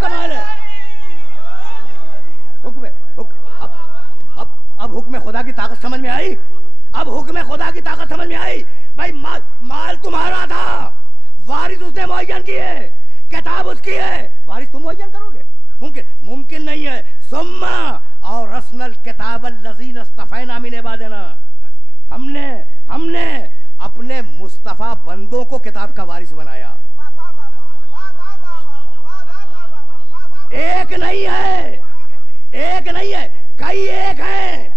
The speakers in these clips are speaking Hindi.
कमाल है। हुक्म अब हुक्म खुदा की ताकत समझ में आई। अब हुक्म खुदा की ताकत समझ में आई। भाई माल तुम्हारा था, वारिस उसने मुअय्यन की है, किताब उसकी है, वारिस तुम मुअय्यन करोगे? मुमकिन नहीं है। सुम्मा और रसनल किताब लजीन इस्तफैना मिन इबादिना, हमने अपने मुस्तफा बंदों को किताब का वारिस बनाया। एक नहीं है, कई एक है।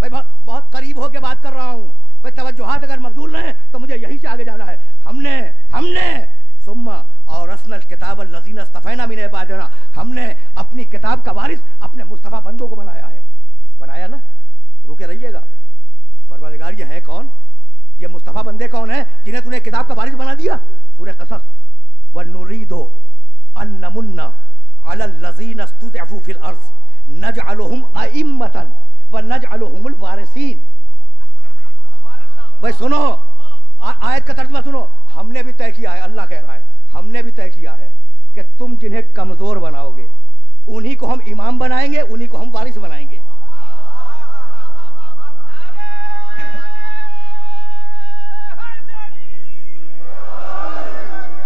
भाई बहुत करीब होके बात कर रहा हूं भाई, तवज्जुहात अगर मबदूल रहे तो मुझे यहीं से आगे जाना है। हमने सुम्मा और रसनल किताब लजीन इस्तफैना मिन इबादिना, हमने अपनी किताब का वारिस अपने मुस्तफा बंदों को बनाया है। बनाया ना, रुके रहिएगा। परवरदिगार ये है कौन? ये मुस्तफा बंदे कौन है जिन्हें तूने किताब का वारिस बना दिया? सूरह क़सस, वनुरीदु अन नमुन्ना अलल लज़ीना इस्तुज़अफ़ू फिल अर्ज़ नजअलुहुम अइम्मतन व नजअलुहुमुल वारिसीन। भाई सुनो, आयत का तर्जुमा सुनो। हमने भी तय किया है, अल्लाह कह रहा है, हमने भी तय किया है कि तुम जिन्हें कमजोर बनाओगे उन्हीं को हम इमाम बनाएंगे, उन्हीं को हम वारिस बनाएंगे।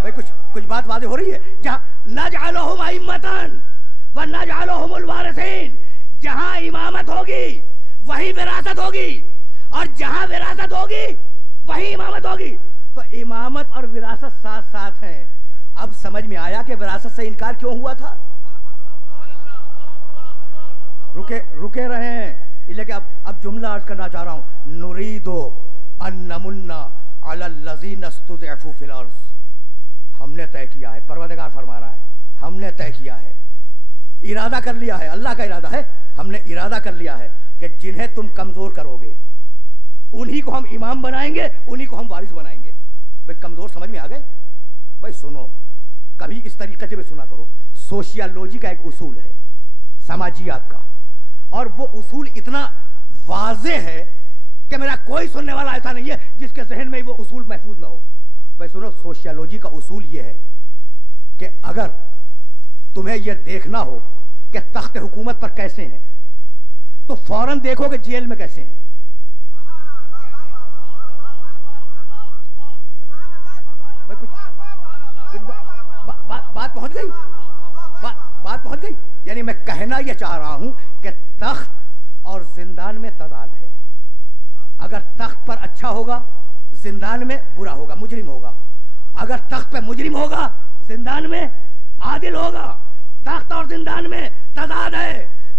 भाई कुछ बात वाज़ेह हो रही है। जहां नजअलुहुम अइम्मतन व नजअलुहुमुल वारिसीन, जहां इमामत होगी वही विरासत होगी, और जहां विरासत होगी वही इमामत होगी। तो इमामत और विरासत साथ साथ हैं। अब समझ में आया कि विरासत से इनकार क्यों हुआ था। रुके रहे हैं, इसलिए कि अब जुमला अर्ज करना चाह रहा हूं। नुरीदो अन नमुन्ना अलल लज़ीना इस्तुज़अफ़ू फिल अर्ज़, हमने तय किया है, परवरदिगार फरमा रहा है, हमने तय किया है, इरादा कर लिया है, अल्लाह का इरादा है, हमने इरादा कर लिया है कि जिन्हें तुम कमजोर करोगे उन्हीं को हम इमाम बनाएंगे, उन्हीं को हम वारिस बनाएंगे। भाई कमजोर समझ में आ गए? भाई सुनो, कभी इस तरीके से भी सुना करो। सोशियोलॉजी का एक उसूल है, समाजियात का, और वो उसूल इतना वाज़ेह है कि मेरा कोई सुनने वाला ऐसा नहीं है जिसके जहन में वो उसूल महफूज ना हो। भाई सुनो, सोशियोलॉजी का उसूल ये है कि अगर तुम्हें यह देखना हो कि तख्त हुकूमत पर कैसे हैं, तो फौरन देखो कि जेल में कैसे हैं। भाई कुछ बात पहुंच गई, बात पहुंच गई। यानी मैं कहना यह चाह रहा हूं कि तख्त और जिंदान में तजाद है। अगर तख्त पर अच्छा होगा, जिंदान में बुरा होगा, मुजरिम होगा। अगर तख्त पे मुजरिम होगा, जिंदान में आदिल होगा। तख्त और जिंदान में तजाद है,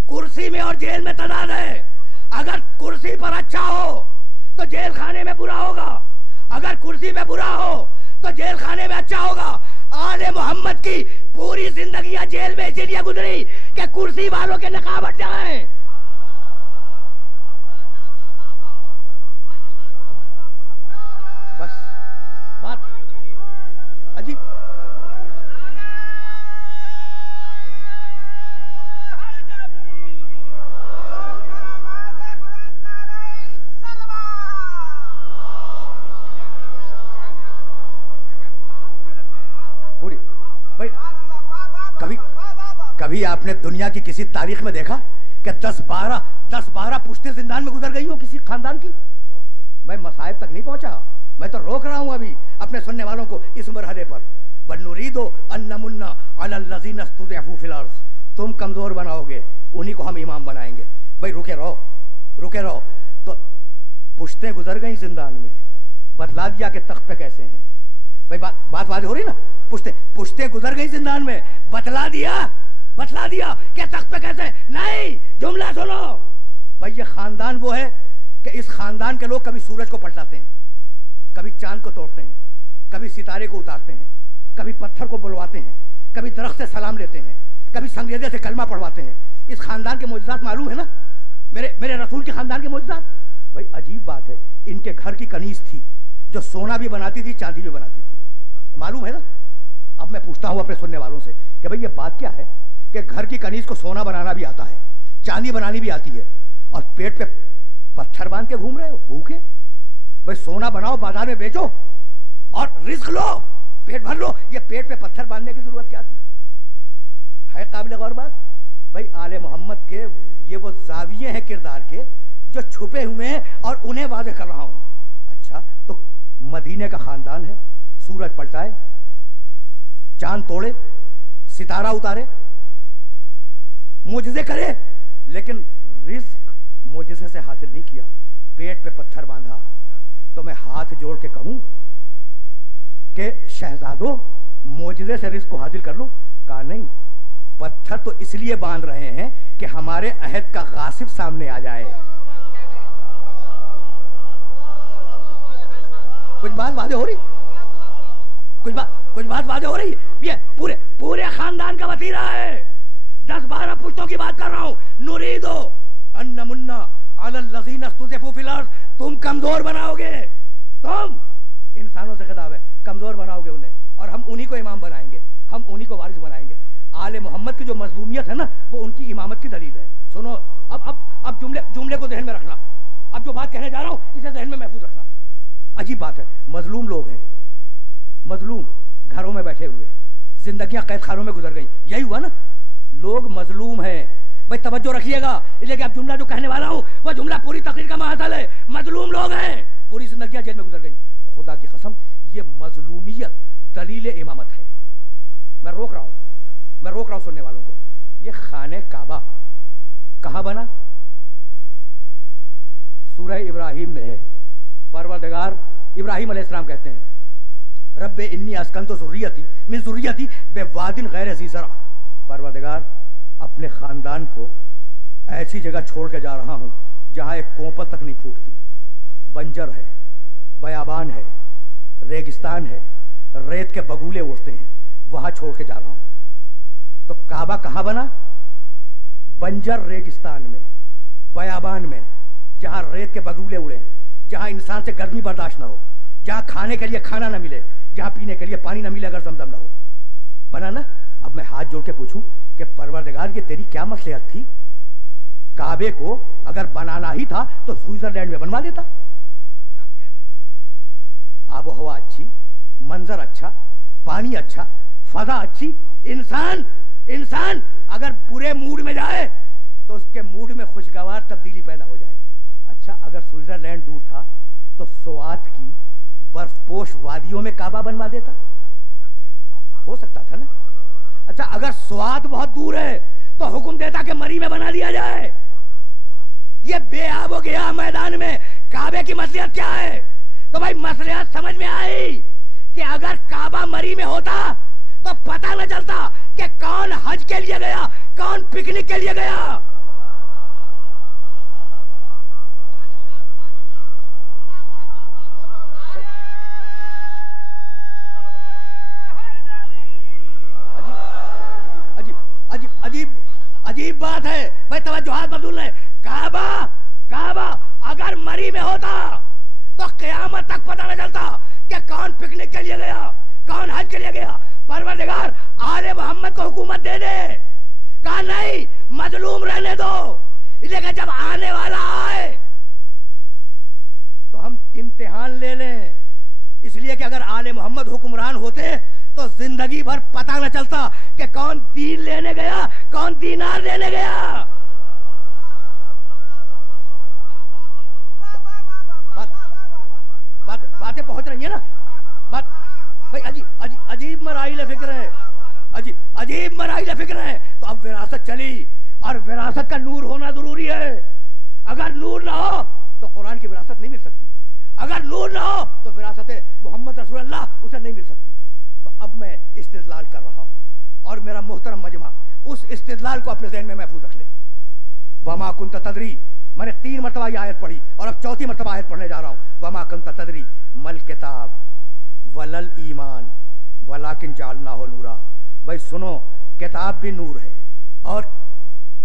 कुर्सी में और जेल में तजाद है। अगर कुर्सी पर अच्छा हो तो जेल खाने में बुरा होगा, अगर कुर्सी में बुरा हो तो जेल खाने में अच्छा होगा। आले मोहम्मद की पूरी जिंदगी जेल में इसीलिए गुजरी कि कुर्सी वालों के नकाब हट जाए। बस बात अजीब। पूरी भाई, कभी आपने दुनिया की किसी तारीख में देखा कि 10-12 पुश्तें जिंदान में गुजर गई हो किसी खानदान की? मैं मसाइब तक नहीं पहुंचा, मैं तो रोक रहा हूं अभी अपने सुनने वालों को इस मरहले पर। वनुरीदो अन नमुन्ना अलल लज़ीना इस्तुज़अफ़ू फिल अर्ज़, तुम कमजोर बनाओगे, उन्हीं को हम इमाम बनाएंगे। भाई रुके रहो। तो पुश्तें गुजर गई जिंदान में, बतला दिया कि तख्त पे कैसे हैं। भाई बात वाज़ेह हो रही ना। पुश्तें गुजर गई जिंदान में, बतला दिया कि तख्त पे कैसे। नहीं, जुमला सुनो। भाई ये खानदान वो है कि इस खानदान के लोग कभी सूरज को पलटाते हैं, कभी चांद को तोड़ते हैं, कभी सितारे को उतारते हैं, कभी पत्थर को बुलवाते हैं, कभी दरख्त से सलाम लेते हैं, कभी संगीदे से कलमा पढ़वाते हैं। इस खानदान के मौजूदात मालूम है ना, मेरे रसूल के खानदान के मौजूदात। भाई अजीब बात है, इनके घर की कनीज थी जो सोना भी बनाती थी, चांदी भी बनाती थी, मालूम है ना। अब मैं पूछता हूं अपने सुनने वालों से कि भाई ये बात क्या है कि घर की कनीज को सोना बनाना भी आता है, चांदी बनानी भी आती है, और पेट पे पत्थर बांध के घूम रहे हो भूखे। भाई सोना बनाओ, बाजार में बेचो और रिस्क लो, पेट भर लो। ये पेट पे पत्थर बांधने की जरूरत क्या थी? है काबिल गौर बात। भाई आले मोहम्मद के ये वो जाविये हैं किरदार के जो छुपे हुए हैं और उन्हें वादे कर रहा हूं। अच्छा तो मदीने का खानदान है, सूरज पलटाए, चांद तोड़े, सितारा उतारे, मुजज़े करे, लेकिन रिस्क मुजज़े से हासिल नहीं किया, पेट पे पत्थर बांधा। तो मैं हाथ जोड़ के कहूं कि शहजादों मुजज़े से रिस्क को हासिल कर लो? कहा नहीं, पत्थर तो इसलिए बांध रहे हैं कि हमारे अहद का गासिब सामने आ जाए। कुछ बात वादे हो रही, कुछ बात वादे हो रही। ये पूरे खानदान का वतीरा है। 10-12 पुश्तों की बात कर रहा हूं। नुरीदो अन्न मुन्ना अलल लज़ीना इस्तुज़िफू फिल अर्ज़, तुम कमजोर बनाओगे, तुम इंसानों से खिताब है, कमजोर बनाओगे उन्हें, और हम उन्हीं को इमाम बनाएंगे, हम उन्हीं को वारिस बनाएंगे। आले मोहम्मद की जो मजलूमियत है ना, वो उनकी इमामत की दलील है। सुनो, अब जुमले को जहन में रखना। अब जो बात कहने जा रहा हूं इसे जहन में महफूज रखना। अजीब बात है, मजलूम लोग हैं, मजलूम घरों में बैठे हुए, जिंदगियां कैद खानों में गुजर गई, यही हुआ ना। लोग मजलूम हैं भाई, तवज्जो रखिएगा, इसलिए कि अब जुमला जो कहने वाला हूं वह जुमला पूरी तकरीर का महातल है। मजलूम लोग हैं, पूरी जिंदगियां जेल में गुजर गई। खुदा की कसम ये मजलूमियत दलील इमामत है। मैं रोक रहा हूं सुनने वालों को। ये खाने काबा कहां बना? सूरह इब्राहिम में है। परवरदिगार इब्राहिम अलैहिस्सलाम कहते हैं, रब्बे इन्नी अस्कनतु ज़ुर्रियती मिन ज़ुर्रियती बिवादिन गैर ज़ी ज़रा, परवरदिगार अपने खानदान को ऐसी जगह छोड़ के जा रहा हूं जहां एक कोंपल तक नहीं फूटती, बंजर है, बयाबान है, रेगिस्तान है, रेत के बगुले उड़ते हैं, वहां छोड़ के जा रहा हूं। तो काबा कहां बना? बंजर रेगिस्तान में, बयाबान में, जहां रेत के बगुले उड़े, जहां इंसान से गर्मी बर्दाश्त ना हो, जहां खाने के लिए खाना ना मिले, जहां पीने के लिए पानी ना मिले, अगर जमजम ना हो, बना ना। अब मैं हाथ जोड़ के पूछूं कि परवरदिगार ये तेरी क्या मसलियत थी? काबे को अगर बनाना ही था तो स्विट्जरलैंड में बनवा देता। आबो हवा अच्छी, मंजर अच्छा, पानी अच्छा, फजा अच्छी, इंसान अगर बुरे मूड में जाए तो उसके मूड में खुशगवार तब्दीली पैदा हो जाए। अच्छा अगर स्विट्जरलैंड दूर था तो स्वात की बर्फपोश वादियों में काबा बनवा देता, हो सकता था ना। अच्छा अगर स्वात बहुत दूर है तो हुक्म देता कि मरी में बना दिया जाए। ये बेआबो गया मैदान में काबे की मसलियत क्या है? तो भाई मसलियत समझ में आई कि अगर काबा मरी में होता तो पता न चलता कि कौन हज के लिए गया, कौन पिकनिक के लिए गया। अजीब बात है भाई, तवज्जुहात बदल है। काबा अगर मरी में होता तो क़यामत तक पता न चलता कि कौन पिकनिक के लिए गया, कौन हज के लिए गया। परवरदिगार आले मोहम्मद को हुकूमत दे दे। कहा नहीं, मजलूम रहने दो, इसलिए जब आने वाला आए तो हम इम्तिहान ले लें। इसलिए कि अगर आले मोहम्मद हुक्मरान होते तो जिंदगी भर पता न चलता कि कौन दीन लेने गया, कौन दीनार लेने गया। बातें पहुंच रही है ना? बात भाई अजीब मराइल फिक्र है, अजीब मराइल फिक्र है। तो अब विरासत चली और विरासत का नूर होना जरूरी है। अगर नूर ना हो तो कुरान की विरासत नहीं मिल सकती, अगर नूर ना हो तो विरासत मोहम्मद रसूलुल्लाह उसे नहीं मिल सकती। तो अब मैं इस्तिदलाल कर रहा हूं और मेरा मोहतरम मजमा उस इस्तिदलाल को अपने ज़हन में महफूज रख ले। वमा कुंत तदरी, मैंने 3 मरतबा ये आयत पढ़ी और अब 4थी मरतबा आयत पढ़ने जा रहा हूं। वमा कुंत तदरी मल किताब वलल ईमान वलाकिन जअलनाहु नूरा। भाई सुनो, किताब भी नूर है और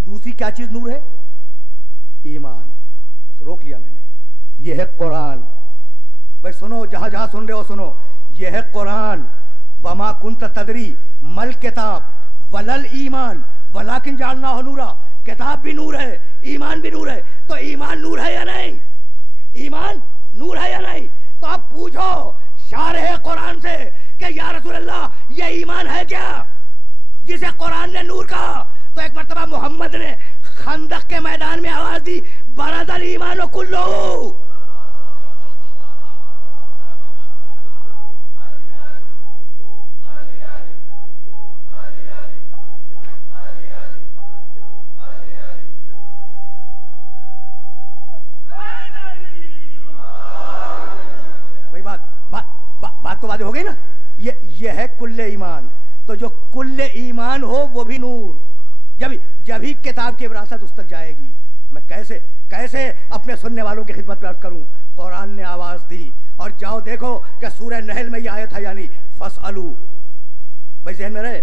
दूसरी क्या चीज नूर है? ईमान। बस रोक लिया मैंने, ये है कुरान। भाई सुनो, जहां जहां सुन रहे हो सुनो, ये है कुरान। वमा कुंत तदरी मल किताब वलल ईमान वलाकिन जअलनाहु नूरा। किताब भी नूर है, ईमान भी नूर है। तो ईमान नूर है या नहीं? ईमान नूर है या नहीं? तो अब पूछो शारह कुरान से कि या रसूल अल्लाह ये ईमान है क्या? जिसे कुरान ने नूर कहा, तो एक मर्तबा मोहम्मद ने खंदक के मैदान में आवाज दी, बरदल ईमान कुल्लू। बात तो वादे हो गई ना। ये है कुल्ले ईमान। तो जो कुल्ले ईमान हो वो भी नूर। जब ही किताब की विरासत उस तक जाएगी। मैं कैसे अपने सुनने वालों की खिदमत में अर्ज करूं। कुरान ने आवाज दी और जाओ देखो कि सूरह नहल में ये आयत है, यानी फसअलू। भाई जहन में रहे,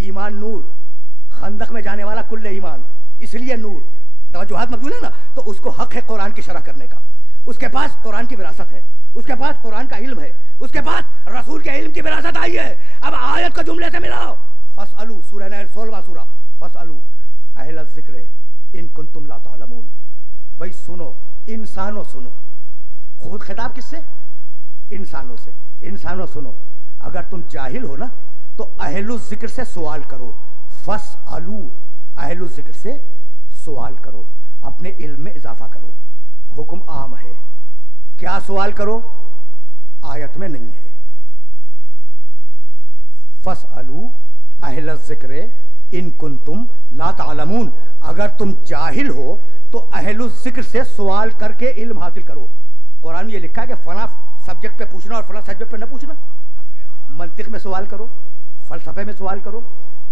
ईमान नूर, खंदक में जाने वाला कुल्ले ईमान, इसलिए नूर। तवज्जुहात मबजूल है ना। तो उसको हक है कुरान की शरह करने का। उसके पास कुरान की विरासत है, उसके पास कुरान का इल्म है, उसके पास रसूल के इल्म की विरासत आई है। अब आयत को जुमले से मिलाओ। फसअलू, सूरह नहल 16वां सूरा। फसअलू अहल ज़िक्र इन कुंतुम ला तालमून। भाई सुनो, इंसानों सुनो। खुद खिताब किससे? इंसानों से। इंसानों सुनो, अगर तुम जाहिल हो ना तो अहलु ज़िक्र से सवाल करो। फसअलू, अहलु ज़िक्र से सवाल करो, अपने इल्म में इजाफा करो। हुक्म आम है, क्या सवाल करो? आयत में नहीं है। फसअलू अहल ज़िक्र इन कुंतुम ला तालमून। अगर तुम जाहिल हो तो अहलु ज़िक्र से सवाल करके इल्म हासिल करो। कुरान में ये लिखा है कि फला सब्जेक्ट पे पूछना और फला सब्जेक्ट पे न पूछना। मंतिक में सवाल करो, फलसफे में सवाल करो,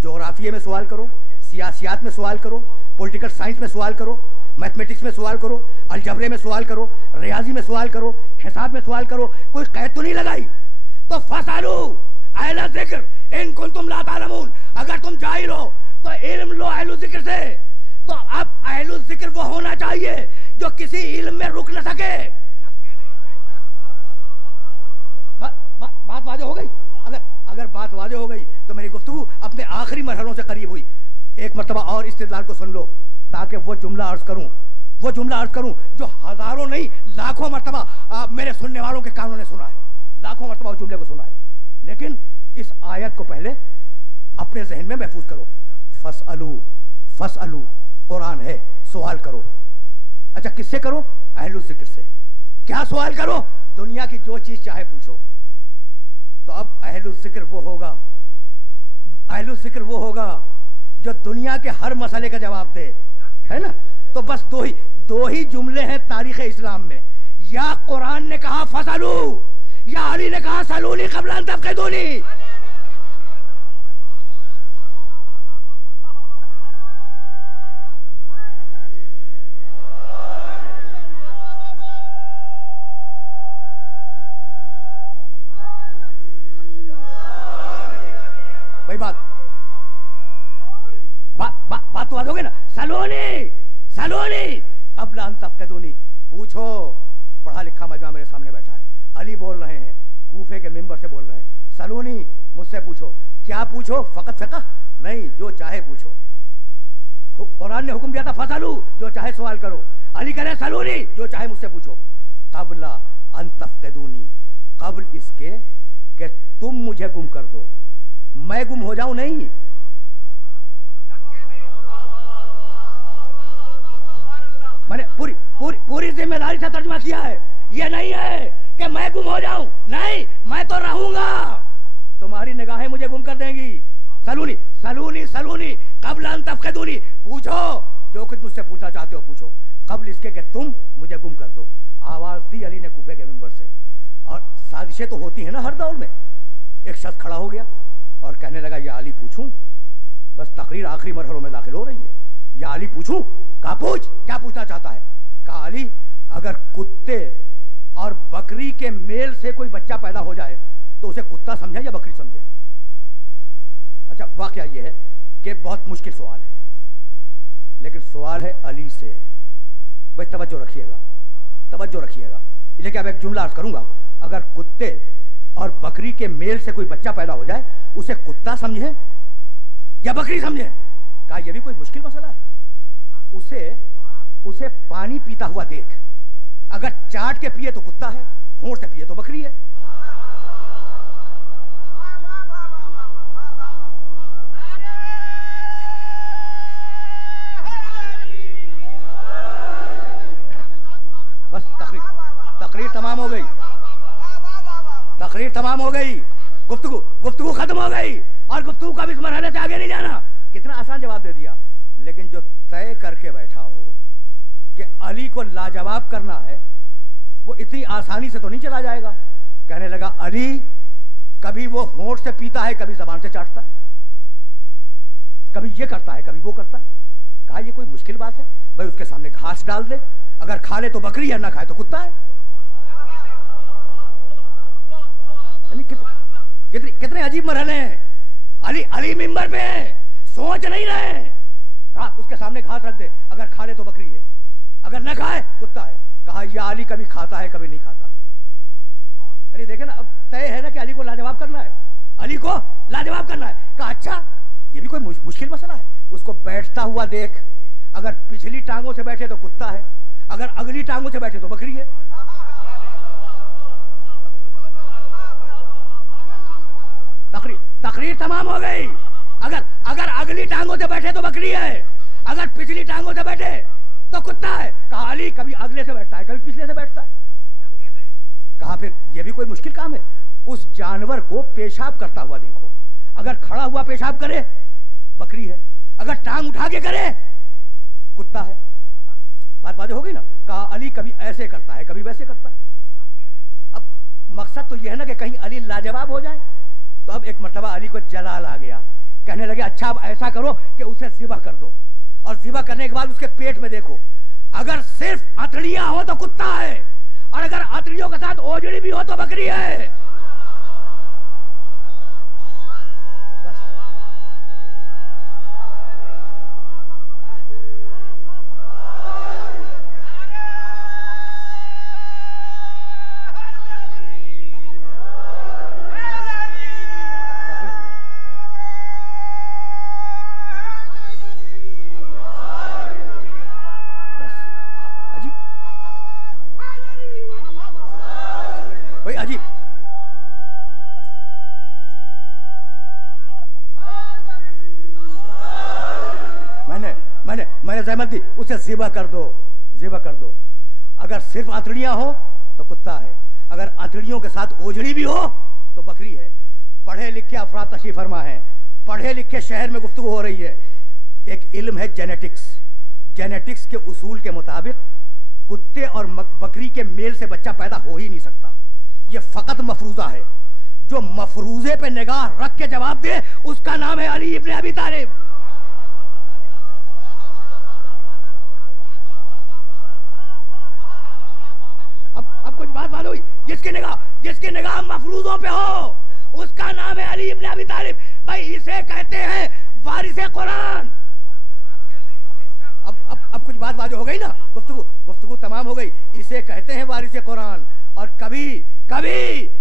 जोग्राफिये में सवाल करो, सियासियात में सवाल करो, पॉलिटिकल साइंस में सवाल करो, मैथमेटिक्स में सवाल करो, अलजबरे में सवाल करो, रियाजी में सवाल करो, हिसाब में सवाल करो। कोई कैद तो नहीं लगाई। तो फसअलू अहल ज़िक्र इन कुंतुम ला तालमून। अगर तुम जाहिल हो तो इल्म लो अहलु ज़िक्र से। तो अब अहलु ज़िक्र वो होना चाहिए जो किसी इल्म में रुक न सके। बात वाज़ेह हो गई? अगर बात वाज़ेह हो गई तो मेरी गुफ्तगू अपने आखिरी मरहलों से करीब हुई। एक मर्तबा और इस्तिदलाल को सुन लो, ताकि वो जुमला अर्ज करूं जो हजारों नहीं लाखों मर्तबा मेरे सुनने वालों के कानों ने सुना है। लाखों मर्तबा उस जुमले को सुना है। लेकिन इस आयत को पहले अपने जहन में महफूज करो। फसअलू कुरान है, सवाल करो। अच्छा, किससे करो? अहलु ज़िक्र से। क्या सवाल करो? दुनिया की जो चीज चाहे पूछो। तो अब अहलु ज़िक्र वो होगा जो दुनिया के हर मसले का जवाब दे, है ना। तो बस दो ही जुमले हैं तारीख इस्लाम में। या कुरान ने कहा फसअलू, या अली ने कहा सलूनी क़ब्ल अन तफ़क़िदूनी। भाई बात तो हो गई ना। सलूनी क़ब्ल अन तफ़क़िदूनी। पूछो। पढ़ा लिखा मजमा मेरे सामने बैठा है, अली बोल रहे हैं, कूफे के मिंबर से बोल रहे हैं। सलूनी, मुझसे पूछो। क्या पूछो? फ़क़त फ़िक़ह नहीं, जो चाहे पूछो। कुरान ने हुक्म दिया था फसअलू, जो चाहे सवाल करो। अली कह रहे सलूनी, जो चाहे मुझसे पूछो। क़ब्ल अन तफ़क़िदूनी, क़ब्ल इसके कि तुम मुझे गुम कर दो, मैं गुम हो जाऊं नहीं। मैंने पूरी जिम्मेदारी से तर्जुमा किया है। ये नहीं है कि मैं गुम हो जाऊं, नहीं, मैं तो रहूंगा। तुम्हारी निगाहें मुझे गुम कर देंगी। सलूनी क़ब्ल अन तफ़क़िदूनी। पूछो, जो कुछ मुझसे पूछना चाहते हो पूछो, क़ब्ल इसके कि तुम मुझे गुम कर दो। आवाज दी अली ने कूफे के मिंबर से। और साजिशें तो होती है ना हर दौर में। एक शख्स खड़ा हो गया और कहने लगा, या अली पूछूं? बस तकरीर आखिरी मरहलों में दाखिल हो रही है। या अली पूछूं? कहा पूछ, क्या पूछना चाहता है? कहा अली, अगर कुत्ते और बकरी के मेल से कोई बच्चा पैदा हो जाए तो उसे कुत्ता समझे या बकरी समझे? अच्छा, वाकया यह है कि बहुत मुश्किल सवाल है, लेकिन सवाल है अली से। भाई तवज्जो रखिएगा। लेकिन अब एक जुमला अर्ज करूंगा। अगर कुत्ते और बकरी के मेल से कोई बच्चा पैदा हो जाए, उसे कुत्ता समझे या बकरी समझे? कहा यह भी कोई मुश्किल मसला है। उसे पानी पीता हुआ देख, अगर चाट के पिए तो कुत्ता है, होंठ से पिए तो बकरी है। तकरीर तमाम हो गई, तकरीर तमाम हो गई, गुफ्तगू गुफ्तगू खत्म हो गई और गुफ्तगू का भी इस मरहले से आगे नहीं जाना। कितना आसान जवाब दे दिया। लेकिन जो तय करके बैठा हो कि अली को लाजवाब करना है, वो इतनी आसानी से तो नहीं चला जाएगा। कहने लगा अली कभी वो होंठ से पीता है, कभी जबान से चाटता है, कभी ये करता है, कभी वो करता है। कहा ये कोई मुश्किल बात है भाई, उसके सामने घास डाल दे, अगर खा ले तो बकरी है, ना खाए तो कुत्ता है। कितने अजीब मरहले हैं। अली अली मिंबर पे है, सोच नहीं रहे। कहा उसके सामने घास रख दे, अगर खा ले तो बकरी है, अगर न खाए कुत्ता है। कहा यह अली कभी खाता है कभी नहीं खाता। अरे देखे ना, अब तय है ना कि अली को लाजवाब करना है, अली को लाजवाब करना है। कहा अच्छा ये भी कोई मुश्किल मसला है। उसको बैठता हुआ देख, अगर पिछली टांगों से बैठे तो कुत्ता है, अगर अगली टांगों से बैठे तो बकरी है। तकरीर तमाम हो गई। अगर अगली टांगों से बैठे तो बकरी है, अगर पिछली टांगों से बैठे तो कुत्ता है। कहा अली कभी अगले से बैठता है कभी पिछले से बैठता है। कहा फिर यह भी कोई मुश्किल काम है। उस जानवर को पेशाब करता हुआ देखो, अगर खड़ा हुआ पेशाब करे बकरी है, अगर टांग उठा के करे कुत्ता है। बात बात हो गई ना। कहा अली कभी ऐसे करता है कभी वैसे करता है। अब मकसद तो यह है ना कि कहीं अली लाजवाब हो जाए। तो अब एक मर्तबा अली को जलाल आ गया, कहने लगे अच्छा अब ऐसा करो कि उसे ज़िबा कर दो, और ज़िबा करने के बाद उसके पेट में देखो, अगर सिर्फ अतड़ियां हो तो कुत्ता है, और अगर अतड़ियों के साथ ओजड़ी भी हो तो बकरी है। अजीब मैंने जहमत दी, उसे ज़िबा कर दो, ज़िबा कर दो। अगर सिर्फ आंतड़ियां हो तो कुत्ता है, अगर आंतड़ियों के साथ ओजड़ी भी हो तो बकरी है। पढ़े लिखे अफराद तशरीफ फरमा है, पढ़े लिखे शहर में गुफ्तगू हो रही है। एक इल्म है जेनेटिक्स। जेनेटिक्स के उसूल के मुताबिक कुत्ते और बकरी के मेल से बच्चा पैदा हो ही नहीं सकता। ये फकत मफरूजा है। जो मफरूजे पे निगाह रख के जवाब दे उसका नाम है अली इब्ने अबी तालिब। अब कुछ बात हुई। जिसकी निगाह मफरूजों पे हो उसका नाम है अली इब्ने अबी तालिब। भाई इसे कहते हैं वारिसे कुरान। अब कुछ बात हो गई ना, गुफ्तगू तमाम हो गई। इसे कहते हैं वारिसे कुरान। और कभी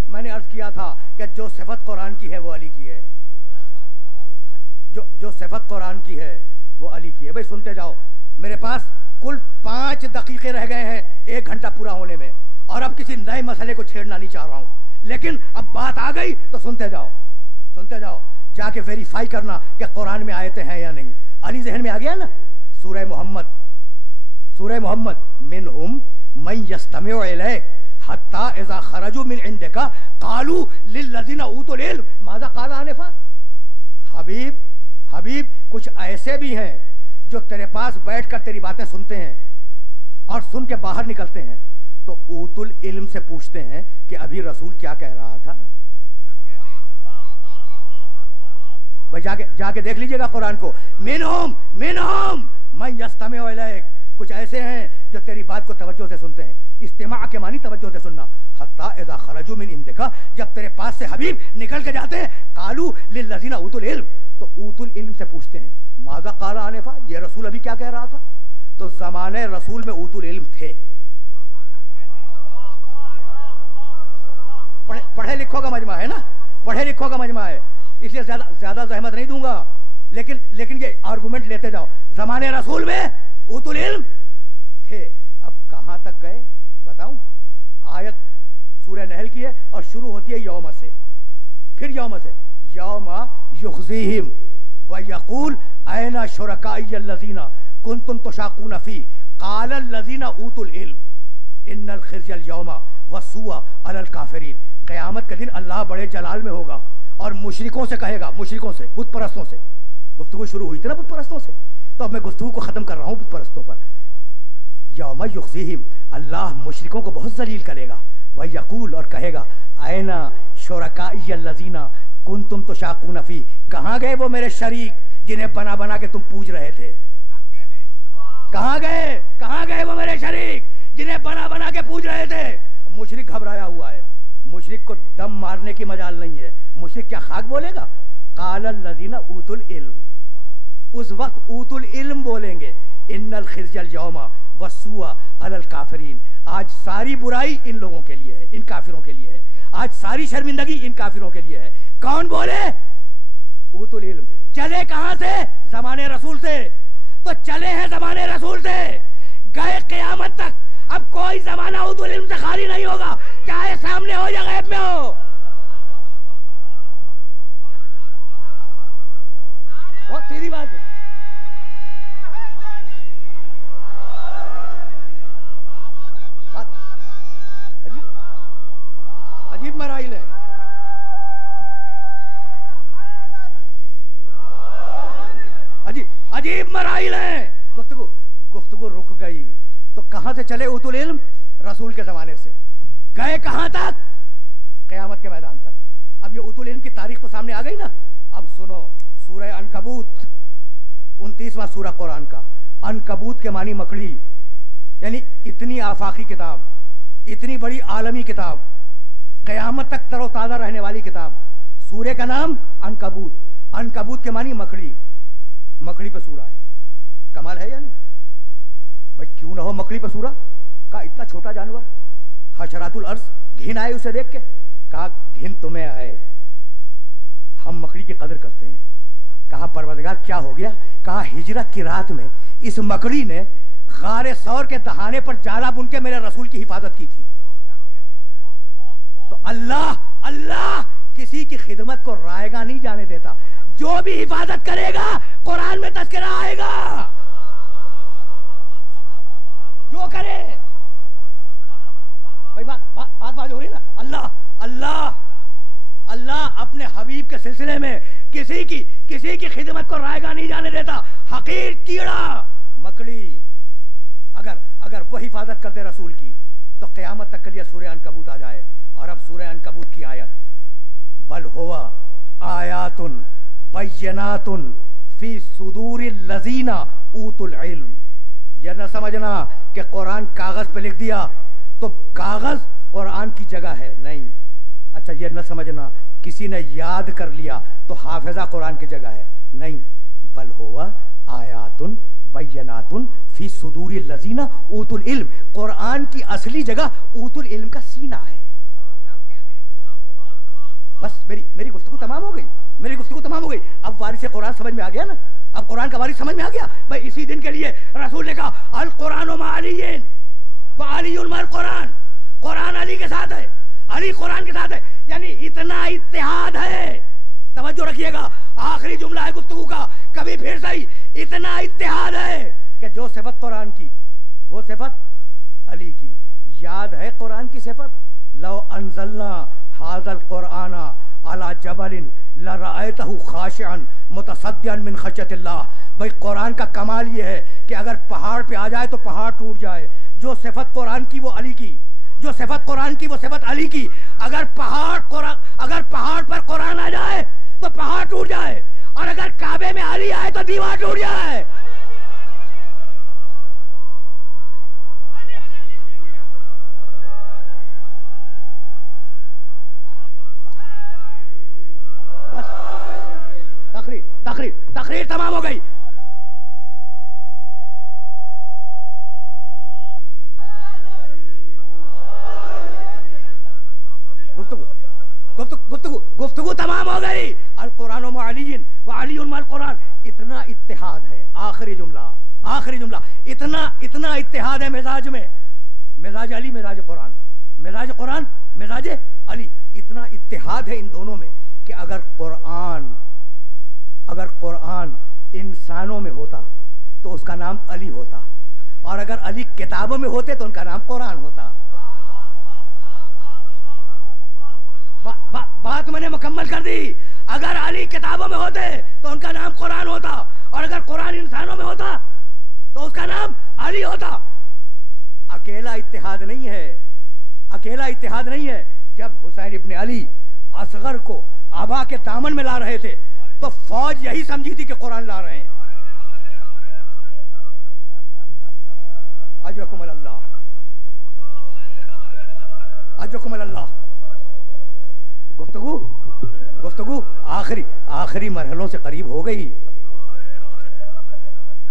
मैंने अर्ज किया था कि जो सिफत कुरान की है वो अली की है, जो सिफत कुरान की है वो अली की है। भाई सुनते जाओ, मेरे पास कुल 5 दकीके रह गए हैं 1 घंटा पूरा होने में, और अब किसी नए मसले को छेड़ना नहीं चाह रहा हूं, लेकिन अब बात आ गई तो सुनते जाओ। जाके वेरीफाई करना कि कुरान में आयतें हैं या नहीं। अली जहन में आ गया ना। सूरह मोहम्मद मिनहुम मन यस्तमिउ इलैक हत्ता इज़ा खरजू मिन इंदिका कालू लिल्लज़ीना ऊतुल इल्म माज़ा क़ाला आनिफ़ा। हबीब कुछ ऐसे भी हैं जो तेरे पास बैठकर तेरी बातें सुनते हैं और सुन के बाहर निकलते हैं तो ऊतुल इल्म से पूछते हैं कि अभी रसूल क्या कह रहा था। भाई जाके देख लीजिएगा कुरान को। मिनहुम मन यस्तमिउ इलैक, कुछ ऐसे हैं जो तेरी बात को तवज्जो से सुनते हैं। इस्तिमा के मानी तवज्जो से सुनना। हत्ता इज़ा खरजू मिन इंदिका, जब तेरे पास से हबीब निकल के जाते हैं, कालू लिल्लज़ीना ऊतुल इल्म, तो ऊतुल इल्म से पूछते हैं माज़ा क़ाला आनिफ़ा, ये रसूल अभी क्या कह रहा था। तो ज़माने रसूल में ऊतुल इल्म थे। पढ़े लिखों का मजमा है ना, पढ़े लिखों का मजमा है, इसलिए ज्यादा जहमत नहीं दूंगा। लेकिन ये आर्गुमेंट लेते जाओ। जमाने रसूल में ऊतुल इल्म थे। अब कहां तक गए बताऊं। आयत सूरह नहल की है और शुरू होती है यौम से, फिर यौम से। यौमा युखज़ीहिम व यक़ूल ऐना शुरकाइयल्लज़ीना कुंतुम तुशाक़ून फ़ी क़ालल्लज़ीना ऊतुल इल्म इन्नल ख़िज़्यल यौमा वसूआ अलल काफिरीन। क़यामत के दिन अल्लाह बड़े जलाल में होगा और मुशरिकों से कहेगा, मुशरिकों से, बुत परस्तों से। गुफ्तगू शुरू हुई थी ना बुत परस्तों से, तो अब मैं गुफ्तगू को खत्म कर रहा हूं बुत परस्तों पर। यौम युख्ज़ीहिम, अल्लाह मुशरिकों को बहुत जलील करेगा। वह यकूल, और कहेगा, ऐना शुरकाई अल्लज़ीना कुंतुम तुशाकून फी, कहाँ गए वो मेरे शरीक जिन्हें बना बना के तुम पूज रहे थे? कहाँ गए वो मेरे शरीक जिन्हें बना बना के पूज रहे थे? मुशरिक घबराया हुआ है, मुशरिक को दम मारने की मजाल नहीं है। मुशरिक क्या खाक बोलेगा? कालल लज़ीना ऊतुल इल्म, उस वक्त ऊतुल इल्म बोलेंगे, इन्नल खिज़्यल यौमा वस्सूआ अलल काफिरीन, आज सारी बुराई इन लोगों के लिए है, इन काफिरों के लिए है, आज सारी शर्मिंदगी इन काफिरों के लिए है। कौन बोले? ऊतुल इल्म। चले कहां से? ज़माने रसूल से। तो चले हैं ज़माने रसूल से, गए क़यामत तक। अब कोई ज़माना ऊतुल इल्म से खाली नहीं होगा, चाहे सामने हो या गैब में हो। बहुत सीधी बात है। अजीब मराइल है। अजीब मराइल है। गुफ्तगू रुक गई तो कहां से चले ऊतुल इल्म? रसूल के जमाने से। गए कहां तक? क़यामत के मैदान तक। अब ये ऊतुल इल्म की तारीख तो सामने आ गई ना। अब सुनो, सूरह अनकबूत 29वां सूरह कुरान का। अनकबूत के मानी मकड़ी, यानी इतनी आफाकी किताब, इतनी बड़ी आलमी किताब, क़यामत तक तरोताज़ा रहने वाली किताब। सूरे का नाम अनकबूत। अनकबूत के मानी मकड़ी, मकड़ी पे सूरा है। कमाल है या नहीं भाई? क्यों ना हो मकड़ी पे सूरा का? इतना छोटा जानवर, हशरातुल अर्ज़, घिन आए उसे देख के। कहा घिन तुम्हें आए, हम मकड़ी की कदर करते हैं। कहा परवरदिगार क्या हो गया? कहा हिजरत की रात में इस मकड़ी ने गारे सौर के दहाने पर जाला बुन के मेरे रसूल की हिफाजत की थी। तो अल्लाह किसी की खिदमत को रायगा नहीं जाने देता। जो भी हिफाजत करेगा कुरान में तज़किरा आएगा। जो करे भाई, बात हो रही है ना। अल्लाह अपने हबीब के सिलसिले में किसी की खिदमत को रायगा नहीं जाने देता। हकीर कीड़ा मकड़ी अगर वो हिफाजत कर दे रसूल की तो क़यामत तक के लिए सूरह अनकबूत आ जाए। और अब सूरह अनकबूत की आयत, बल हुवा आयातुन बय्यनातुन फी सुदूरिल लज़ीना ऊतुल इल्म। यह न समझना कि कुरान कागज पे लिख दिया तो कागज कुरान की जगह है, नहीं। अच्छा, यह न समझना किसी ने याद कर लिया तो हाफिजा कुरान की जगह है, नहीं। बल हुवा आयातुन बय्यनातुन फी सुदूरिल लज़ीना ऊतुल इल्म। कुरान की असली जगह ऊतुल इल्म का सीना है। बस मेरी गुफ्तगू तमाम हो गई। अब वारिस कुरान समझ में आ गया ना। अब कुरान का वारिस समझ में आ गया भाई। इसी दिन के लिए रसूल ने कहा अल कुरान व अलीयन व अलीयुन मअल कुरान। कुरान अली के साथ है, अली कुरान के साथ है, यानी इतना इत्तेहाद है। तवज्जो रखिएगा, आखिरी जुमला है गुफ्तगू का, कभी फिर सही। इतना इत्तेहाद है कि जो सिफत कुरान की वो सिफत अली की। याद है कुरान की सिफत, लौ अंज़लना हाज़ल कुराना अला जबलिन लरअयतहु खाशिअन मुतसद्दिअन मिन खश्यतिल्लाह। भाई कुरान का कमाल ये है कि अगर पहाड़ पे आ जाए तो पहाड़ टूट जाए। जो सिफत कुरान की वो अली की, जो सिफत कुरान की वो सिफत अली की। अगर पहाड़ पर कुरान आ जाए तो पहाड़ टूट जाए, और अगर काबे में अली आए तो दीवार टूट जाए। तकरीर तमाम हो गई। गुफ्तगू तमाम हो गई। अल कुरान व अलीयन व अलीयुन मअल कुरान। इतना इत्तेहाद है, आखिरी जुमला, इतना इत्तेहाद है मिजाज में। मिजाज अली, मिजाज कुरान, मिजाज अली। इतना इत्तेहाद है इन दोनों में कि अगर कुरान इंसानों में होता तो उसका नाम अली होता, और अगर अली किताबों में होते तो उनका नाम कुरान होता। बात मैंने मुकम्मल कर दी। अगर अली किताबों में होते तो उनका नाम कुरान होता, और अगर कुरान इंसानों में होता तो उसका नाम अली होता। अकेला इत्तेहाद नहीं है, अकेला इत्तेहाद नहीं है। जब हुसैन इब्ने अली असगर को आबा के दामन में ला रहे थे तो फौज यही समझी थी कि कुरान ला रहे हैं। अजरकुम अल्लाह, अजरकुम अल्लाह। गुफ्तगू आखिरी मरहलों से करीब हो गई।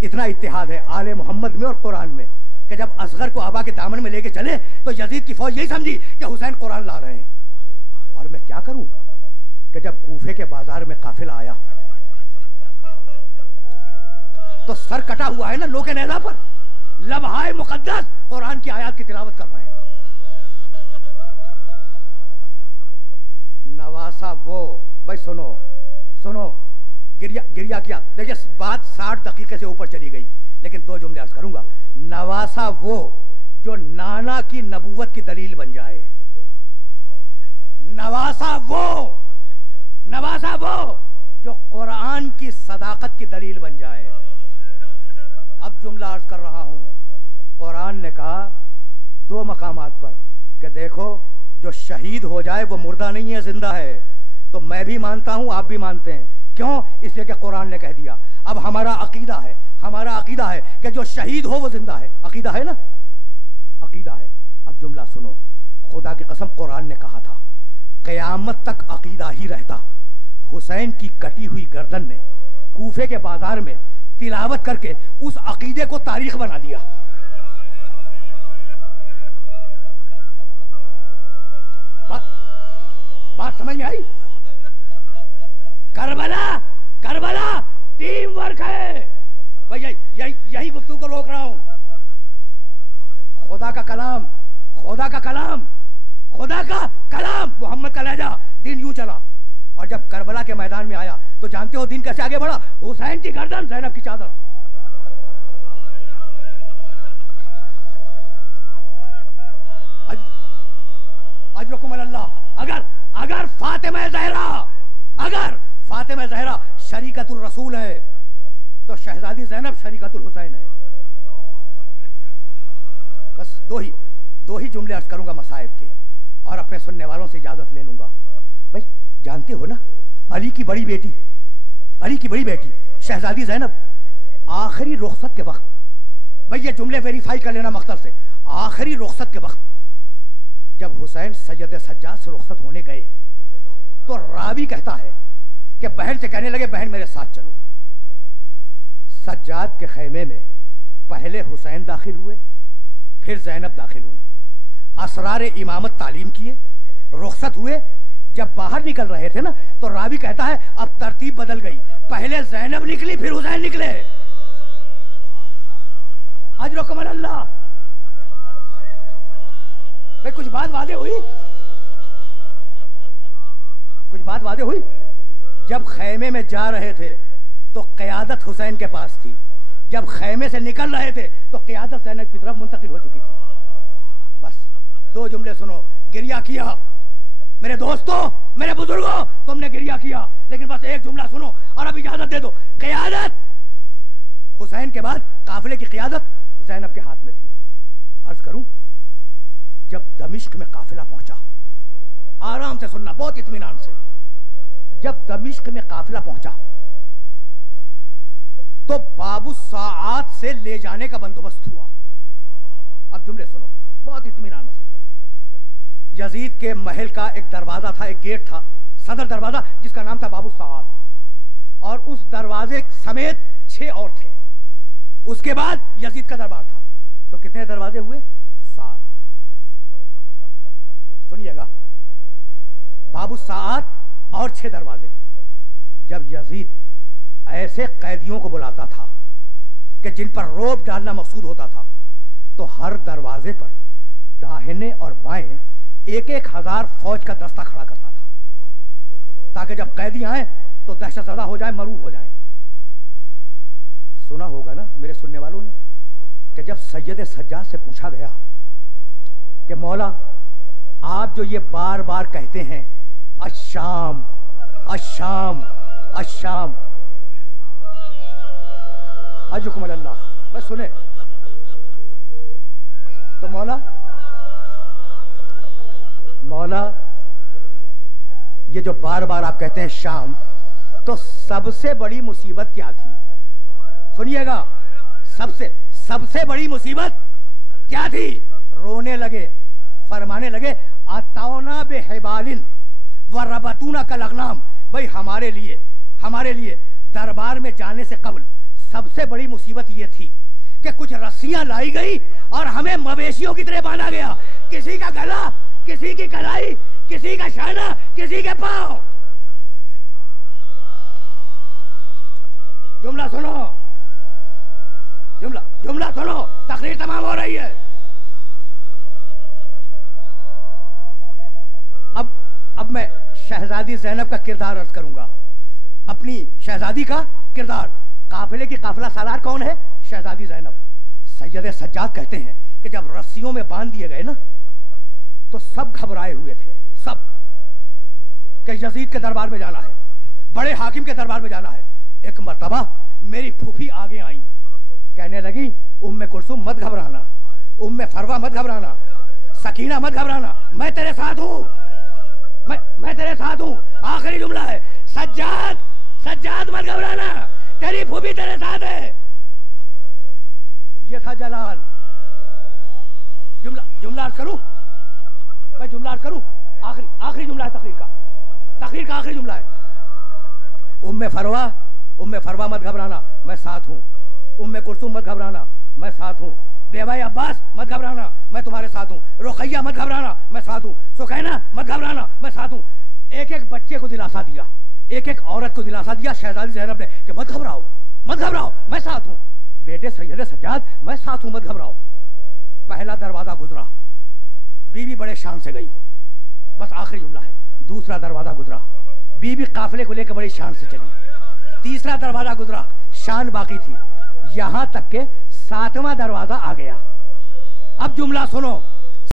इतना इत्तेहाद है आले मोहम्मद में और कुरान में कि जब असगर को आबा के दामन में लेके चले तो यजीद की फौज यही समझी कि हुसैन कुरान ला रहे हैं। और मैं क्या करूं कि जब कूफे के बाजार में काफिला आया तो सर कटा हुआ है ना नोके नेज़ा पर, लम्हाए मुकद्दस कुरान की आयत की तिलावत कर रहे हैं। नवासा वो, भाई सुनो गिरिया किया। देखिए बात 60 दकीके से ऊपर चली गई, लेकिन 2 जुमले अर्ज करूंगा। नवासा वो जो नाना की नबूवत की दलील बन जाए। नवासा वो जो कुरान की सदाकत की दलील बन जाए। अब जुमला अर्ज कर रहा हूं। कुरान ने कहा 2 मकामात पर कि देखो जो शहीद हो जाए वो मुर्दा नहीं है, जिंदा है। तो मैं भी मानता हूं, आप भी मानते हैं। क्यों? इसलिए कि कुरान ने कह दिया। अब हमारा अकीदा है कि जो शहीद हो वो जिंदा है। अकीदा है ना, अकीदा है। अब जुमला सुनो। खुदा की कसम कुरान ने कहा था क़यामत तक अकीदा ही रहता। हुसैन की कटी हुई गर्दन ने कूफे के बाजार में तिलावत करके उस अकीदे को तारीख बना दिया। बात समझ में आई? करबला टीम वर्क है भाई। यही गुफ्तगू को रोक रहा हूं। खुदा का कलाम मोहम्मद का लहजा, दिन यूं चला। और जब करबला के मैदान में आया तो जानते हो दिन कैसे आगे बढ़ा? हुसैन की गर्दन, ज़ैनब की चादर। अजरकुम अल्लाह। अगर फातिमा ज़हरा शरीकतुल रसूल है तो शहजादी ज़ैनब शरीकतुल हुसैन है। बस दो ही जुमले अर्ज करूंगा मसाइब के और अपने सुनने वालों से इजाजत ले लूंगा। भाई जानते हो ना अली की बड़ी बेटी शहजादी ज़ैनब आखिरी रुखसत के वक्त, भाई ये जुमले वेरीफाई कर लेना मख्तर से, आखिरी रुखसत के वक्त जब हुसैन सैयद सज्जाद से रुखसत होने गए तो रावी कहता है कि बहन से कहने लगे बहन मेरे साथ चलो। सज्जाद के खैमे में पहले हुसैन दाखिल हुए, फिर ज़ैनब दाखिल हुई। असरार इमामत तालीम किए, रुखसत हुए। जब बाहर निकल रहे थे ना तो रावी कहता है अब तरतीब बदल गई, पहले ज़ैनब निकली फिर हुसैन निकले। अजरकुम अल्लाह। भाई कुछ बात वादे हुई। जब खैमे में जा रहे थे तो क़यादत हुसैन के पास थी, जब खैमे से निकल रहे थे तो क़यादत ज़ैनब की तरफ मुंतकिल हो चुकी थी। बस 2 जुमले सुनो। गिरिया किया मेरे दोस्तों, मेरे बुजुर्गों, तुमने गिरिया किया, लेकिन बस एक जुमला सुनो और अब इजाजत दे दो। क़यादत हुसैन के बाद काफिले की क़यादत ज़ैनब के हाथ में थी। अर्ज करूं, जब दमिश्क में काफिला पहुंचा, आराम से सुनना, बहुत इत्मीनान से, जब दमिश्क में काफिला पहुंचा तो बाबू साआत से ले जाने का बंदोबस्त हुआ। अब जुमले सुनो बहुत इत्मीनान से। यजीद के महल का एक दरवाजा था, एक गेट था, सदर दरवाजा, जिसका नाम था बाबू साआत, और उस दरवाजे समेत 6 और थे। उसके बाद यजीद का दरबार था। तो कितने दरवाजे हुए? 7। सुनिएगा, बाबू साआत और 6 दरवाजे। जब यजीद ऐसे कैदियों को बुलाता था कि जिन पर रोब डालना मकसूद होता था तो हर दरवाजे पर दाहिने और बाएं 1-1 हजार फौज का दस्ता खड़ा करता था, ताकि जब कैदी आए तो दहशतज़दा हो जाए, मरूब हो जाए। सुना होगा ना मेरे सुनने वालों ने कि जब सैयद सज्जाद से पूछा गया कि मौला आप जो ये बार बार कहते हैं अशाम अशाम अशाम अजुकमल अल्लाह। बस सुने तो मौला मौला ये जो बार बार आप कहते हैं शाम, तो सबसे बड़ी मुसीबत क्या थी? सुनिएगा, सबसे बड़ी मुसीबत क्या थी? रोने लगे, फरमाने लगे अताउना बेहबालिन व रबतूना कल अगनाम। भाई हमारे लिए दरबार में जाने से कबल सबसे बड़ी मुसीबत ये थी कि कुछ रस्सियां लाई गई और हमें मवेशियों की तरह बांधा गया। किसी का गला, किसी की कलाई, किसी का शाना, किसी के पांव। जुमला सुनो, जुमला सुनो, तकरीर तमाम हो रही है। अब मैं शहजादी ज़ैनब का किरदार अर्ज करूंगा, अपनी शहजादी का किरदार। काफिले की काफिला सालार कौन है? शहजादी ज़ैनब। सैयद सज्जाद कहते हैं कि जब रस्सियों में बांध दिए गए ना, तो सब घबराए हुए थे, सब, कि यजीद के दरबार में जाना है, बड़े हाकिम के दरबार में जाना है। एक मर्तबा मेरी फूफी आगे आई, कहने लगी उम्मे कुलसुम मत घबराना, उम्मे फरवा मत घबराना, सकीना मत घबराना, मैं तेरे साथ हूं, मैं तेरे साथ हूं। आखिरी जुमला है, सज्जाद मत घबराना, तेरी फूफी तेरे साथ है। ये था जलाल। जुमला अर्ज करूं, मैं जुमला अर्ज करूं, आखिरी जुमला है तकरीर का आखिरी जुमला है। उम्मे फरवा मत घबराना, मैं साथ हूं। उम्मे कुलसुम मत घबराना, मैं साथ हूं। बेवाए अब्बास मत घबराना, मैं तुम्हारे साथ हूं। रुकैया मत घबराना, मैं साथ हूं। सुकैना मत घबराना, मैं साथ हूं। एक बच्चे को दिलासा दिया, एक औरत को दिलासा दिया शहजादी ज़ैनब ने कि मत घबराओ, मैं साथ हूं। बेटे सैयद सज्जाद, मैं साथ हूं, मत घबराओ। पहला दरवाजा गुजरा, बीवी बड़े शान से गई, बस आखिरी जुमला है। दूसरा दरवाजा गुजरा, बीवी काफिले को लेकर बड़ी शान से चली। तीसरा दरवाजा गुजरा, शान बाकी थी। यहां तक के 7वां दरवाजा आ गया। अब जुमला सुनो,